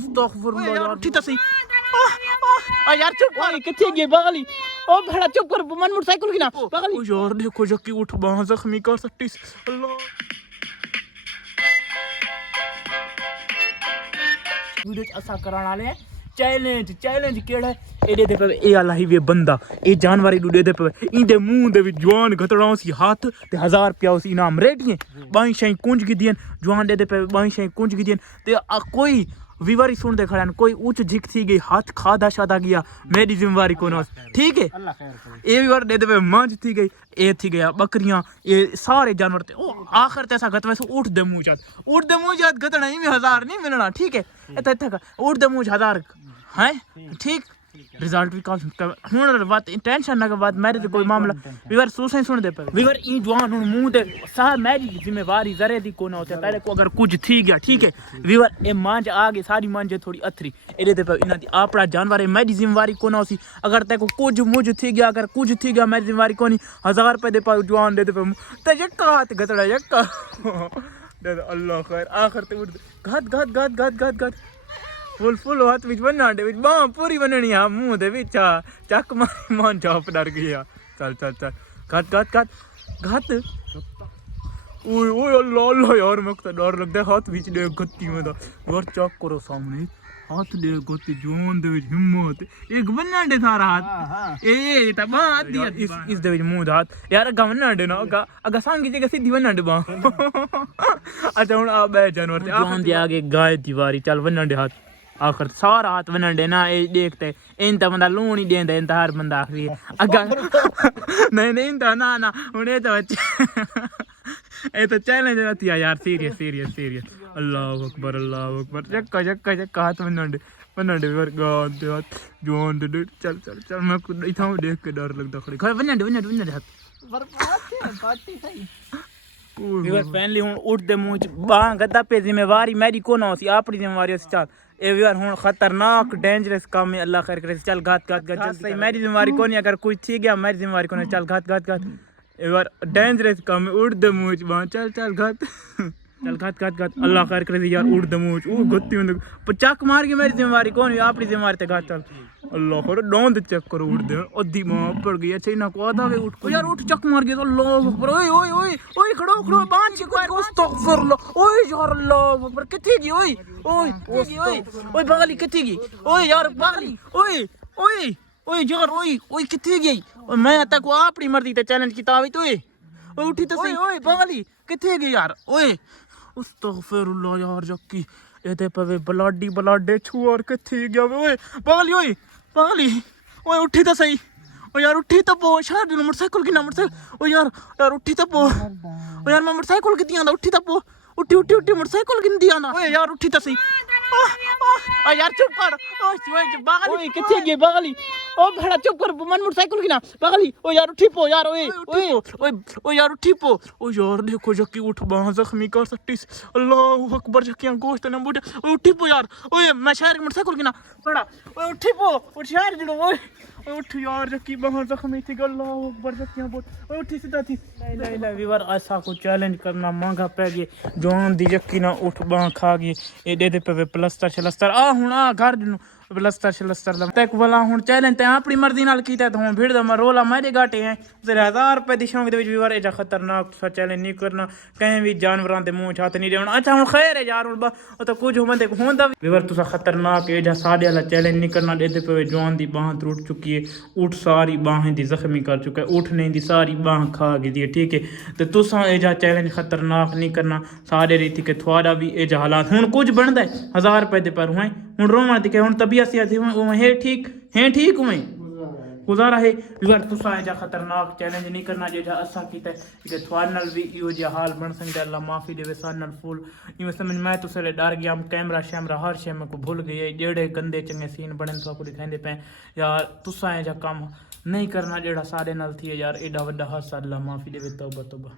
अस्तगफुरुल्लाह यार उठी तो सही आ यार चुप कर किथे गए बगली ओ भड़ा चुप कर मन मोटरसाइकिल की ना बगली ओ यार देखो जक्की उठ बाह जख्मी कर सकती अल्लाह वीडियो ऐसा कराने वाले चैलेंज चैलेंज केड़ा एडे दे पे ए अल्लाह ही वे बंदा ए जानवर डूडे दे पे इंदे मुंह दे विच जवान घतड़ाओ सी हाथ ते 1000 रुपया उस इनाम रेडी बाई शई कुंज की दियन जवान दे पे बाई शई कुंज की दियन ते कोई विवारी सुन दे खड़न कोई उच्च झिक थी गई हाथ खादा शादा गया मेरी जिम्मेवारी कोन ठीक है ए विवार दे पे मंज थी गई ए थी गया बकरियां ये सारे जानवर थे ओ आखिर ते ऐसा गतवे से उठ दे मुंह जात गतना ही 1000 नहीं मिलना ठीक है इतना इतना उठ दे मुंह 1000 है ठीक रिजल्ट भी कल हुन बात टेंशन ना के बाद मेरे तो कोई मामला विवर सोसे सुन दे पर विवर ई जवान हुन मुंह दे सा मेरी जिम्मेवारी जरे दी कोना होते पहले को अगर कुछ थी गया ठीक है विवर ए मांज आगे सारी मांज थोड़ी अथरी एदे ते इना दी आपड़ा जानवर मेरी जिम्मेवारी कोना होसी अगर ते को कुछ मुझ थी गया अगर कुछ थी गया मेरी जिम्मेवारी कोनी 1000 रुपए दे पर जवान दे पे ते यक्का हाथ गतड़ा यक्का दे अल्लाह खैर आखिर ते घात फुल हाथ विच बना दे विच बाह पूरी बननी है मुंह दे विच चक मारी मान चौप डर गया चल घात ओए अल्लाह यार मैं तो डर लगदा हाथ विच दे गत्ती में दा और चौक करो सामने हाथ दे गत्ती जोन दे विच हिम्मत एक बना दे सारा हाथ ए ता बाह दी इस दे विच मुंह दा हाथ यार अगा बना दे ना अगा सांगी जगह सीधी बना दे बाह अच्छा हुन आ बे जानवर ते जोन दे आगे गाय दीवारी चल बना दे हाथ आखिर सारा हाथ बनन दे ना ये देखते इन तो बंदा लून ही देंदा इन हर बंदा आखिरी अगा नहीं इंदा ना हुन तो ए तो चैलेंज रहती है यार सीरियस अल्लाह अकबर चक्का हाथ बनन दे वर गाद दे हाथ जोन दे चल मैं इथा देख के डर लगदा खड़ी खैर बनन दे हाथ बर्बाद पार्टी सही विवर फैमिली हुन उठ दे मुंह च बाह गद्दा पे जिम्मेवारी मेरी कोन होसी अपनी जिम्मेवारी होसी चल ए विवर हुन खतरनाक डेंजरस काम है अल्लाह खैर करे चल घात सही मेरी जिम्मेवारी कोनी अगर कुछ थी गया मेरी जिम्मेवारी कोनी चल घात ए विवर डेंजरस काम है उठ दे मुंह च बाह चल घात अल्लाह खैर करे यार उठ दे मुंह च ओ गत्ती में पचाक मार के मेरी जिम्मेवारी कोनी अपनी जिम्मेवारी ते घात चल अल्लाह खैर डोंद चेक करो उठ दे अद्धी मां पड़ गई अच्छा इना को आधा वे उठ यार उठ चक मार के तो अल्लाह अकबर ओए खड़ो बांध के कोई अस्तगफुरुल्लाह ओए यार अल्लाह अकबर किथे गई ओए बगली किथे गई ओए यार बगली ओए यार ओए किथे गई मैं तक को अपनी मर्जी ते चैलेंज किता हुई तो ओए उठी तो सही ओए बगली किथे गई यार ओए अस्तगफुरुल्लाह यार जक्की एते पे ब्लडी छुआर किथे गया ओए बगली ओए उठी तो सही ओ यार उठी तो पो शायद मोटरसाइकिल की ना मोटरसाइकिल ओ यार उठी तो पो ओ यार मैं मोटरसाइकिल की दिया उठी तो पो उठी मोटरसाइकिल की दिया ना ओए यार उठी तो सही ओ यार चुप कर ओए किथे गई बगली ओ भड़ा चुप कर मन मोटरसाइकिल की ना बगली ओ यार उठी पो यार ओए यार उठी पो ओ यार देखो जक्की उठ बाह जख्मी कर सकती अल्लाह अकबर जक्कियां गोश्त न बूटे ओ उठी पो यार ओए मैं शहर की मोटरसाइकिल की ना बड़ा ओ उठी पो उठ शहर जड़ो ओए उठ यार जक्की बाह जख्मी थी अल्लाह अकबर जक्कियां बोल उठी सीधा थी नहीं विवर ऐसा को चैलेंज करना महंगा पै गया जोन दी जक्की ना उठ बाह खा गई एडे दे पे प्लस्तर आ हुन आ घर नु प्लस्तर तक वाला हुन चैलेंज ते अपनी मर्जी नाल कीता तो हुन भीड़ दा रोला मेरे घाटे हैं तेरे 1000 रुपए दी शौक दे विच विवर एजा खतरनाक सा चैलेंज नहीं करना कहीं भी जानवरां दे मुंह हाथ नहीं देना अच्छा हुन खैर है यार हुन ओ तो कुछ बंदे होंदा विवर तुसा खतरनाक एजा साडे वाला चैलेंज नहीं करना देते पे जवान दी बाह टूट चुकी है उठ सारी बाहें दी जख्मी कर चुका है उठ नहीं दी सारी बाह खा गई दी ठीक है तो तुसा एजा चैलेंज खतरनाक नहीं करना सारे रीति के थोड़ा भी एजा हालात हुन कुछ बनदा है 1000 रुपए दे पर हुए हुन रोमा दी के हुन तबीयत है ठीक हुए गुजारा है विवर तुसा एजा खतरनाक चैलेंज नहीं करना जेजा असा कीता है थोड़े नाल भी इहो जे हाल बन सकदा अल्लाह माफी देवे सान नाल फुल इवें समझ मैं तुसे ले डर गया कैमरा शैमरा हर शे में को भूल गई जेड़े गंदे चंगे सीन बने तो को दिखांदे पे यार तुसा एजा काम नहीं करना जेड़ा सारे नाल थी यार एडा वड्डा हादसा अल्लाह माफी देवे तौबा